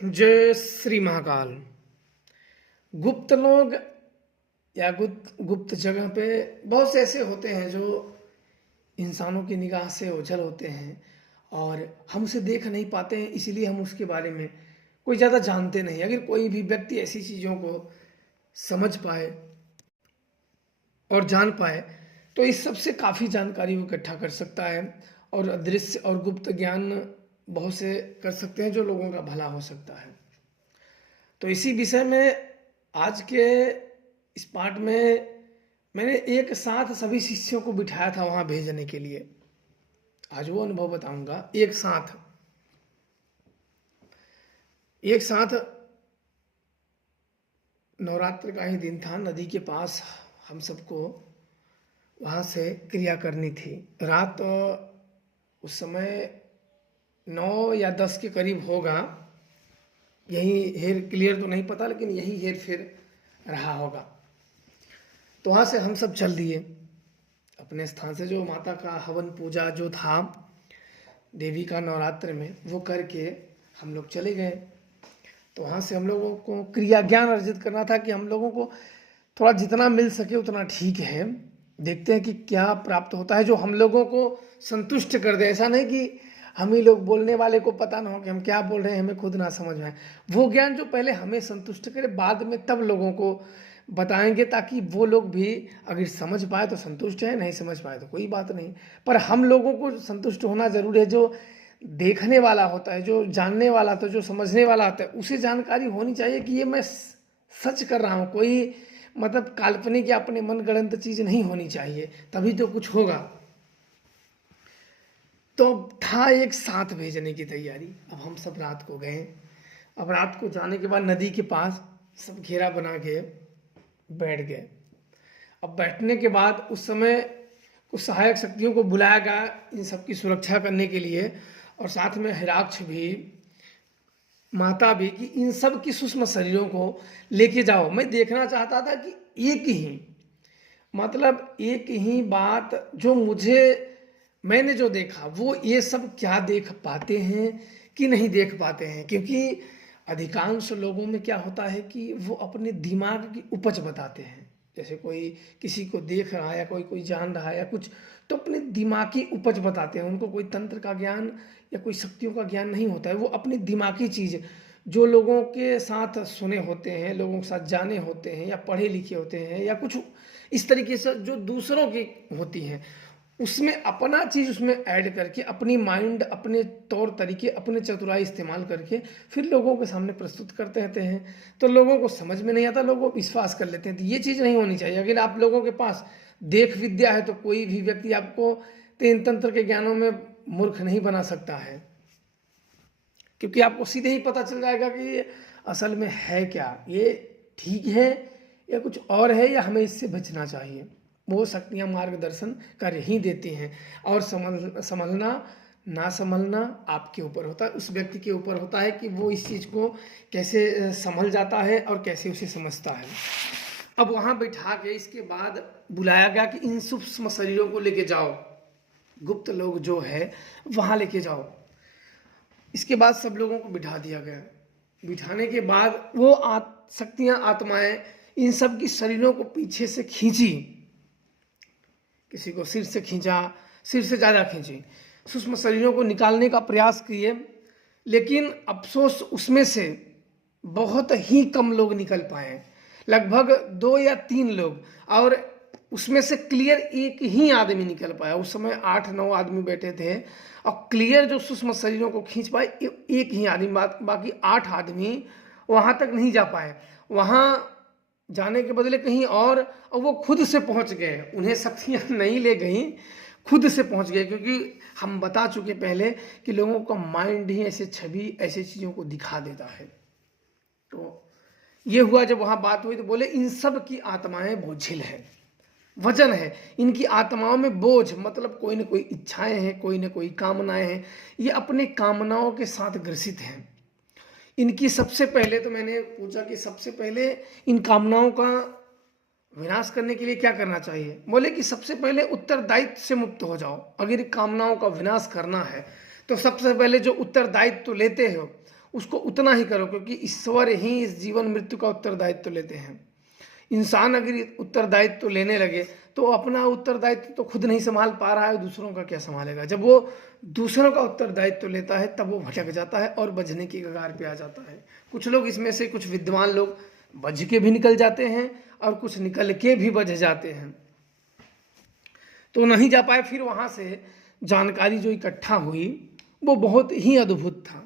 जय श्री महाकाल। गुप्त लोग या गुप्त जगह पे बहुत से ऐसे होते हैं जो इंसानों की निगाह से ओझल होते हैं और हम उसे देख नहीं पाते हैं, इसीलिए हम उसके बारे में कोई ज़्यादा जानते नहीं। अगर कोई भी व्यक्ति ऐसी चीज़ों को समझ पाए और जान पाए तो इस सब से काफ़ी जानकारी वो इकट्ठा कर सकता है और अदृश्य और गुप्त ज्ञान बहुत से कर सकते हैं जो लोगों का भला हो सकता है। तो इसी विषय में आज के इस पाठ में मैंने एक साथ सभी शिष्यों को बिठाया था वहाँ भेजने के लिए। आज वो अनुभव बताऊंगा। एक साथ नवरात्र का ही दिन था। नदी के पास हम सबको वहाँ से क्रिया करनी थी। रात उस समय 9 या 10 के करीब होगा। यही हेर क्लियर तो नहीं पता, लेकिन यही हेर फेर रहा होगा। तो वहाँ से हम सब चल दिए अपने स्थान से। जो माता का हवन पूजा जो था देवी का नवरात्र में, वो करके हम लोग चले गए। तो वहाँ से हम लोगों को क्रिया ज्ञान अर्जित करना था कि हम लोगों को थोड़ा जितना मिल सके उतना ठीक है। देखते हैं कि क्या प्राप्त होता है जो हम लोगों को संतुष्ट कर दे। ऐसा नहीं कि हम ही लोग बोलने वाले को पता ना हो कि हम क्या बोल रहे हैं, हमें खुद ना समझ में आए। वो ज्ञान जो पहले हमें संतुष्ट करे, बाद में तब लोगों को बताएंगे, ताकि वो लोग भी अगर समझ पाए तो संतुष्ट है, नहीं समझ पाए तो कोई बात नहीं। पर हम लोगों को संतुष्ट होना जरूरी है। जो देखने वाला होता है, जो जानने वाला, तो जो समझने वाला होता है, उसे जानकारी होनी चाहिए कि ये मैं सच कर रहा हूँ। कोई मतलब काल्पनिक या अपने मनगढ़ंत चीज नहीं होनी चाहिए, तभी तो कुछ होगा। तो था एक साथ भेजने की तैयारी। अब हम सब रात को गए। अब रात को जाने के बाद नदी के पास सब घेरा बना के बैठ गए। अब बैठने के बाद उस समय कुछ सहायक शक्तियों को बुलाया गया इन सब की सुरक्षा करने के लिए, और साथ में हिराक्ष भी, माता भी, कि इन सब की सूक्ष्म शरीरों को लेके जाओ। मैं देखना चाहता था कि एक ही बात जो मैंने जो देखा वो ये सब क्या देख पाते हैं कि नहीं देख पाते हैं। क्योंकि अधिकांश लोगों में क्या होता है कि वो अपने दिमाग की उपज बताते हैं। जैसे कोई किसी को देख रहा है या कोई जान रहा है या कुछ, तो अपने दिमाग की उपज बताते हैं। उनको कोई तंत्र का ज्ञान या कोई शक्तियों का ज्ञान नहीं होता है। वो अपनी दिमागी चीज जो लोगों के साथ सुने होते हैं, लोगों के साथ जाने होते हैं, या पढ़े लिखे होते हैं, या कुछ इस तरीके से जो दूसरों की होती हैं, उसमें अपना चीज उसमें ऐड करके, अपनी माइंड, अपने तौर तरीके, अपने चतुराई इस्तेमाल करके फिर लोगों के सामने प्रस्तुत करते रहते हैं। तो लोगों को समझ में नहीं आता, लोग विश्वास कर लेते हैं। तो ये चीज नहीं होनी चाहिए। अगर आप लोगों के पास देख विद्या है तो कोई भी व्यक्ति आपको तीन तंत्र के ज्ञानों में मूर्ख नहीं बना सकता है, क्योंकि आपको सीधे ही पता चल जाएगा कि ये असल में है क्या, ये ठीक है या कुछ और है, या हमें इससे बचना चाहिए। वो शक्तियाँ मार्गदर्शन कर ही देती हैं। और समझना ना समझना आपके ऊपर होता है, उस व्यक्ति के ऊपर होता है कि वो इस चीज़ को कैसे संभल जाता है और कैसे उसे समझता है। अब वहाँ बैठा के इसके बाद बुलाया गया कि इन सूक्ष्म शरीरों को लेके जाओ, गुप्त लोग जो है वहाँ लेके जाओ। इसके बाद सब लोगों को बिठा दिया गया। बिठाने के बाद वो शक्तियाँ, आत्माएं इन सब की शरीरों को पीछे से खींची। किसी को सिर से खींचा, सिर से ज़्यादा खींची, सूक्ष्म शरीरों को निकालने का प्रयास किए। लेकिन अफसोस उसमें से बहुत ही कम लोग निकल पाए, लगभग 2 या 3 लोग। और उसमें से क्लियर एक ही आदमी निकल पाया। उस समय 8-9 आदमी बैठे थे, और क्लियर जो सूक्ष्म शरीरों को खींच पाए एक ही आदमी। बाकी 8 आदमी वहां तक नहीं जा पाए। वहां जाने के बदले कहीं और वो खुद से पहुंच गए। उन्हें शक्तियां नहीं ले गई, खुद से पहुंच गए। क्योंकि हम बता चुके पहले कि लोगों का माइंड ही ऐसे छवि, ऐसी चीजों को दिखा देता है। तो ये हुआ, जब वहां बात हुई तो बोले इन सब की आत्माएं बोझिल है, वजन है। इनकी आत्माओं में बोझ, मतलब कोई न कोई इच्छाएं हैं, कोई न कोई कामनाएं हैं। ये अपने कामनाओं के साथ ग्रसित हैं। इनकी सबसे पहले तो मैंने पूछा कि सबसे पहले इन कामनाओं का विनाश करने के लिए क्या करना चाहिए। बोले कि सबसे पहले उत्तरदायित्व से मुक्त हो जाओ। अगर कामनाओं का विनाश करना है तो सबसे पहले जो उत्तरदायित्व लेते हो उसको उतना ही करो, क्योंकि ईश्वर ही इस जीवन मृत्यु का उत्तरदायित्व लेते हैं। इंसान अगर उत्तरदायित्व लेने लगे तो अपना उत्तरदायित्व तो खुद नहीं संभाल पा रहा है, दूसरों का क्या संभालेगा। जब वो दूसरों का उत्तरदायित्व लेता है तब वो भटक जाता है और बचने की कगार पे आ जाता है। कुछ लोग इसमें से, कुछ विद्वान लोग बच के भी निकल जाते हैं और कुछ निकल के भी बच जाते हैं। तो नहीं जा पाए। फिर वहाँ से जानकारी जो इकट्ठा हुई वो बहुत ही अद्भुत था।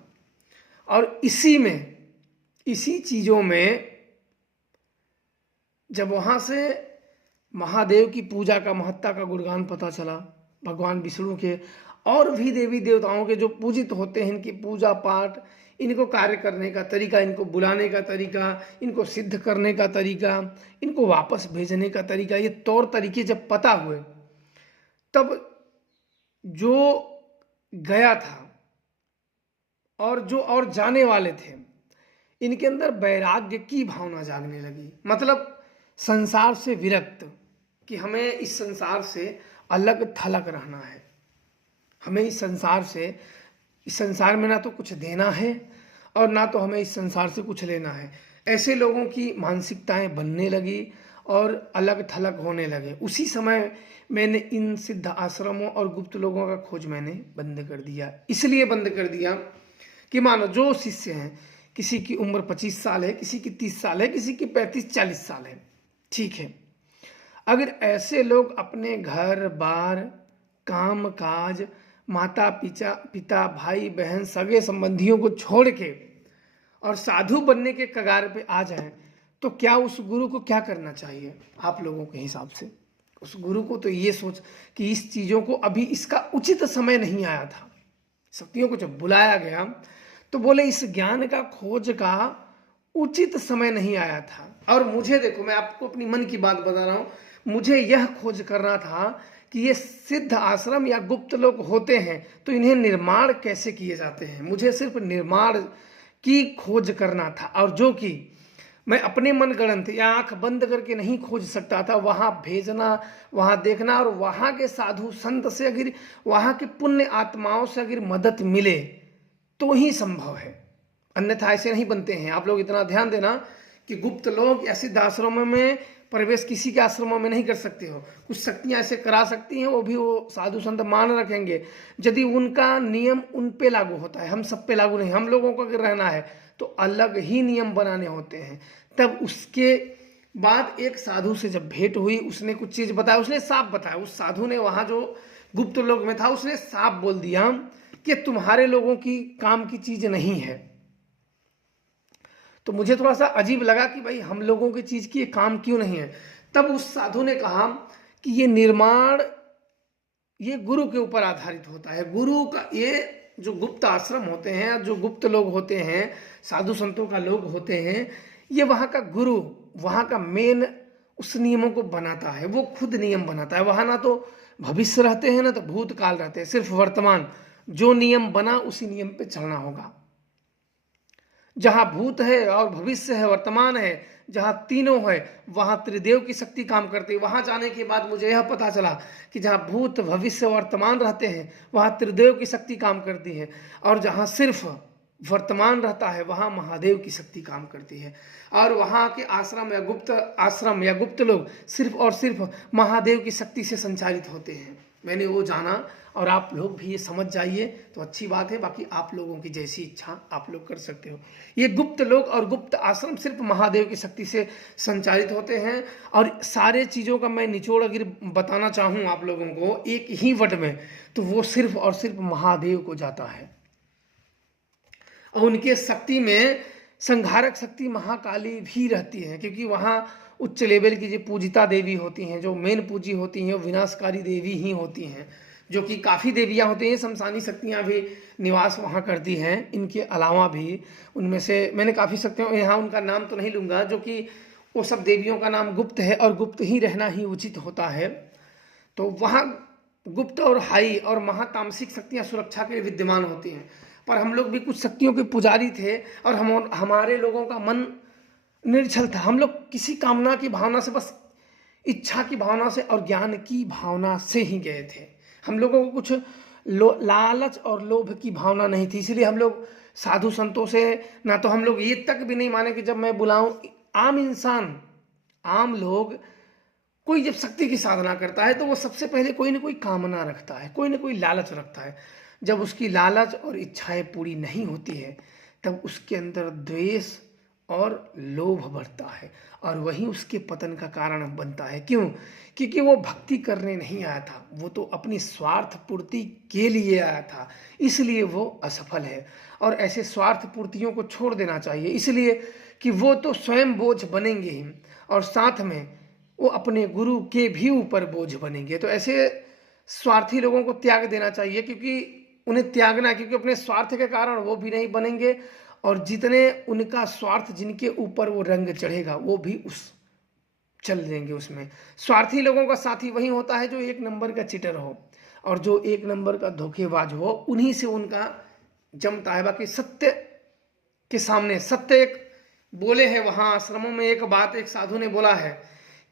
और इसी चीज़ों में जब वहाँ से महादेव की पूजा का, महत्ता का गुणगान पता चला, भगवान विष्णु के और भी देवी देवताओं के जो पूजित होते हैं, इनकी पूजा पाठ, इनको कार्य करने का तरीका, इनको बुलाने का तरीका, इनको सिद्ध करने का तरीका, इनको वापस भेजने का तरीका, ये तौर तरीके जब पता हुए, तब जो गया था और जो और जाने वाले थे, इनके अंदर वैराग्य की भावना जागने लगी। मतलब संसार से विरक्त, कि हमें इस संसार से अलग थलग रहना है। हमें इस संसार में ना तो कुछ देना है और ना तो हमें इस संसार से कुछ लेना है। ऐसे लोगों की मानसिकताएं बनने लगी और अलग थलग होने लगे। उसी समय मैंने इन सिद्ध आश्रमों और गुप्त लोगों का खोज मैंने बंद कर दिया। इसलिए बंद कर दिया कि मानो जो शिष्य हैं, किसी की उम्र 25 साल है, किसी की 30 साल है, किसी की 35-40 साल है, ठीक है। अगर ऐसे लोग अपने घर बार, काम काज, माता पिता भाई बहन, सगे संबंधियों को छोड़ के और साधु बनने के कगार पे आ जाएं, तो क्या उस गुरु को क्या करना चाहिए आप लोगों के हिसाब से? उस गुरु को तो ये सोच कि इस चीज़ों को अभी इसका उचित समय नहीं आया था। शक्तियों को जब बुलाया गया तो बोले इस ज्ञान का खोज का उचित समय नहीं आया था। और मुझे देखो, मैं आपको अपनी मन की बात बता रहा हूँ, मुझे यह खोज करना था कि ये सिद्ध आश्रम या गुप्त लोग होते हैं तो इन्हें निर्माण कैसे किए जाते हैं। मुझे सिर्फ निर्माण की खोज करना था, और जो कि मैं अपने मन गढ़ंत या आंख बंद करके नहीं खोज सकता था। वहाँ भेजना, वहाँ देखना, और वहाँ के साधु संत से, अगर वहाँ के पुण्य आत्माओं से अगर मदद मिले तो ही संभव है, अन्यथा ऐसे नहीं बनते हैं। आप लोग इतना ध्यान देना कि गुप्त लोग या सिद्ध आश्रमों में प्रवेश किसी के आश्रमों में नहीं कर सकते हो। कुछ शक्तियां ऐसे करा सकती हैं, वो भी वो साधु संत मान रखेंगे यदि उनका नियम उन पे लागू होता है। हम सब पे लागू नहीं। हम लोगों को अगर रहना है तो अलग ही नियम बनाने होते हैं। तब उसके बाद एक साधु से जब भेंट हुई, उसने कुछ चीज़ बताया, उसने साफ बताया। उस साधु ने, वहाँ जो गुप्त लोग में था, उसने साफ बोल दिया कि तुम्हारे लोगों की काम की चीज़ नहीं है। तो मुझे थोड़ा सा अजीब लगा कि भाई हम लोगों की चीज़ की ये काम क्यों नहीं है। तब उस साधु ने कहा कि ये निर्माण ये गुरु के ऊपर आधारित होता है। गुरु का, ये जो गुप्त आश्रम होते हैं, जो गुप्त लोग होते हैं, साधु संतों का लोग होते हैं, ये वहाँ का गुरु, वहाँ का मेन उस नियमों को बनाता है। वो खुद नियम बनाता है। वहाँ ना तो भविष्य रहते हैं ना तो भूतकाल रहते हैं, सिर्फ वर्तमान। जो नियम बना उसी नियम पे चलना होगा। जहाँ भूत है और भविष्य है, वर्तमान है, जहाँ तीनों है, वहाँ त्रिदेव की शक्ति काम करती है। वहाँ जाने के बाद मुझे यह पता चला कि जहाँ भूत भविष्य वर्तमान रहते हैं वहाँ त्रिदेव की शक्ति काम करती है, और जहाँ सिर्फ वर्तमान रहता है वहाँ महादेव की शक्ति काम करती है। और वहाँ के आश्रम या गुप्त लोग सिर्फ और सिर्फ महादेव की शक्ति से संचालित होते हैं। मैंने वो जाना, और आप लोग भी ये समझ जाइए तो अच्छी बात है। बाकी आप लोगों की जैसी इच्छा आप लोग कर सकते हो। ये गुप्त लोग और गुप्त आश्रम सिर्फ महादेव की शक्ति से संचालित होते हैं। और सारे चीज़ों का मैं निचोड़ अगर बताना चाहूँ आप लोगों को एक ही वर्ड में, तो वो सिर्फ और सिर्फ महादेव को जाता है। और उनके शक्ति में संहारक शक्ति महाकाली भी रहती है, क्योंकि वहाँ उच्च लेवल की जो पूजिता देवी होती हैं, जो मेन पूजी होती हैं, वो विनाशकारी देवी ही होती हैं, जो कि काफ़ी देवियाँ होती हैं। शमशानी शक्तियाँ भी निवास वहाँ करती हैं। इनके अलावा भी उनमें से मैंने काफ़ी शक्तियों, यहाँ उनका नाम तो नहीं लूँगा, जो कि वो सब देवियों का नाम गुप्त है और गुप्त ही रहना ही उचित होता है। तो वहाँ गुप्त और हाई और महातामसिक शक्तियाँ सुरक्षा के लिए विद्यमान होती हैं। पर हम लोग भी कुछ शक्तियों के पुजारी थे, और हमारे लोगों का मन निर्छल था। हम लोग किसी कामना की भावना से, बस इच्छा की भावना से और ज्ञान की भावना से ही गए थे। हम लोगों को कुछ लालच और लोभ की भावना नहीं थी। इसलिए हम लोग साधु संतों से, ना तो हम लोग ये तक भी नहीं माने कि जब मैं बुलाऊं आम इंसान, आम लोग, कोई जब शक्ति की साधना करता है तो वो सबसे पहले कोई ना कोई कामना रखता है, कोई ना कोई लालच रखता है। जब उसकी लालच और इच्छाएं पूरी नहीं होती है तब उसके अंदर द्वेष और लोभ बढ़ता है, और वही उसके पतन का कारण बनता है। क्यों? क्योंकि वो भक्ति करने नहीं आया था, वो तो अपनी स्वार्थ पूर्ति के लिए आया था, इसलिए वो असफल है। और ऐसे स्वार्थ पूर्तियों को छोड़ देना चाहिए, इसलिए कि वो तो स्वयं बोझ बनेंगे ही, और साथ में वो अपने गुरु के भी ऊपर बोझ बनेंगे। तो ऐसे स्वार्थी लोगों को त्याग देना चाहिए, क्योंकि उन्हें त्यागना, क्योंकि अपने स्वार्थ के कारण वो भी नहीं बनेंगे, और जितने उनका स्वार्थ जिनके ऊपर वो रंग चढ़ेगा वो भी उस चल देंगे उसमें। स्वार्थी लोगों का साथी वही होता है जो एक नंबर का चिटर हो और जो एक नंबर का धोखेबाज हो, उन्हीं से उनका जमता है। बाकी सत्य के सामने, सत्य एक बोले हैं वहां आश्रमों में, एक बात एक साधु ने बोला है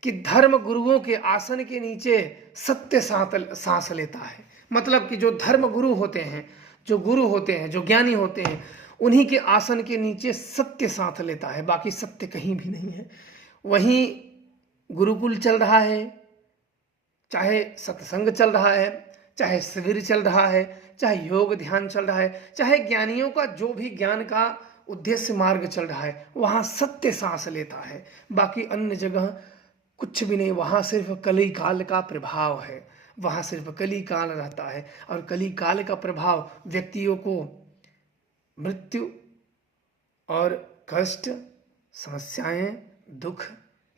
कि धर्म गुरुओं के आसन के नीचे सत्य सांस लेता है। मतलब कि जो धर्म गुरु होते हैं, जो गुरु होते हैं, जो ज्ञानी होते हैं, उन्हीं के आसन के नीचे सत्य सांस लेता है, बाकी सत्य कहीं भी नहीं है। वहीं गुरुकुल चल रहा है, चाहे सत्संग चल रहा है, चाहे शिविर चल रहा है, चाहे योग ध्यान चल रहा है, चाहे ज्ञानियों का जो भी ज्ञान का उद्देश्य मार्ग चल रहा है, वहां सत्य सांस लेता है, बाकी अन्य जगह कुछ भी नहीं। वहां सिर्फ कली काल का प्रभाव है, वहां सिर्फ कली काल रहता है, और कली काल का प्रभाव व्यक्तियों को मृत्यु और कष्ट, समस्याएं, दुख,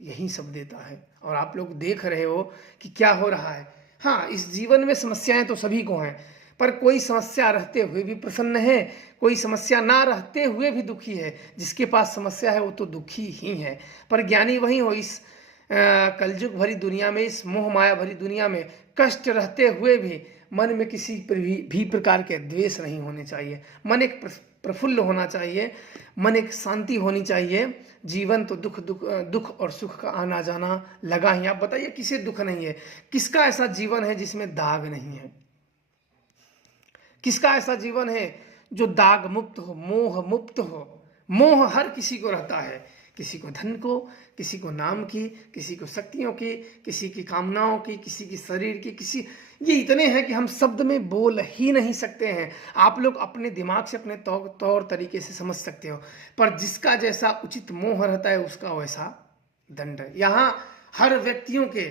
यही सब देता है। और आप लोग देख रहे हो कि क्या हो रहा है। हाँ, इस जीवन में समस्याएं तो सभी को हैं, पर कोई समस्या रहते हुए भी प्रसन्न है, कोई समस्या ना रहते हुए भी दुखी है। जिसके पास समस्या है वो तो दुखी ही है। पर ज्ञानी वही हो, इस कलयुग भरी दुनिया में, इस मोह माया भरी दुनिया में कष्ट रहते हुए भी मन में किसी पर भी प्रकार के द्वेष नहीं होने चाहिए। मन एक प्रफुल्ल होना चाहिए, मन एक शांति होनी चाहिए। जीवन तो दुख और सुख का आना जाना लगा ही। आप बताइए किसे दुख नहीं है? किसका ऐसा जीवन है जिसमें दाग नहीं है? किसका ऐसा जीवन है जो दाग मुक्त हो, मोह मुक्त हो? मोह हर किसी को रहता है, किसी को धन को, किसी को नाम की, किसी को शक्तियों की, किसी की कामनाओं की, किसी की शरीर की, किसी, ये इतने हैं कि हम शब्द में बोल ही नहीं सकते हैं। आप लोग अपने दिमाग से अपने तौर तरीके से समझ सकते हो, पर जिसका जैसा उचित मोह रहता है उसका वैसा दंड है। यहाँ हर व्यक्तियों के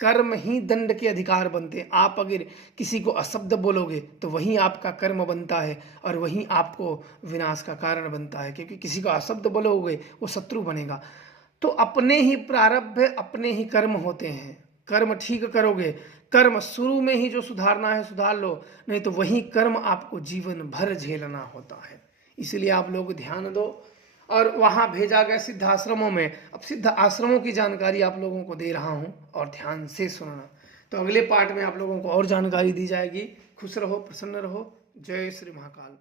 कर्म ही दंड के अधिकार बनते हैं। आप अगर किसी को अशब्द बोलोगे तो वही आपका कर्म बनता है और वही आपको विनाश का कारण बनता है, क्योंकि किसी को अशब्द बोलोगे वो शत्रु बनेगा। तो अपने ही प्रारब्ध, अपने ही कर्म होते हैं। कर्म ठीक करोगे, कर्म शुरू में ही जो सुधारना है सुधार लो, नहीं तो वही कर्म आपको जीवन भर झेलना होता है। इसलिए आप लोग ध्यान दो। और वहाँ भेजा गया सिद्ध आश्रमों में, अब सिद्ध आश्रमों की जानकारी आप लोगों को दे रहा हूँ और ध्यान से सुनना। तो अगले पार्ट में आप लोगों को और जानकारी दी जाएगी। खुश रहो, प्रसन्न रहो। जय श्री महाकाल।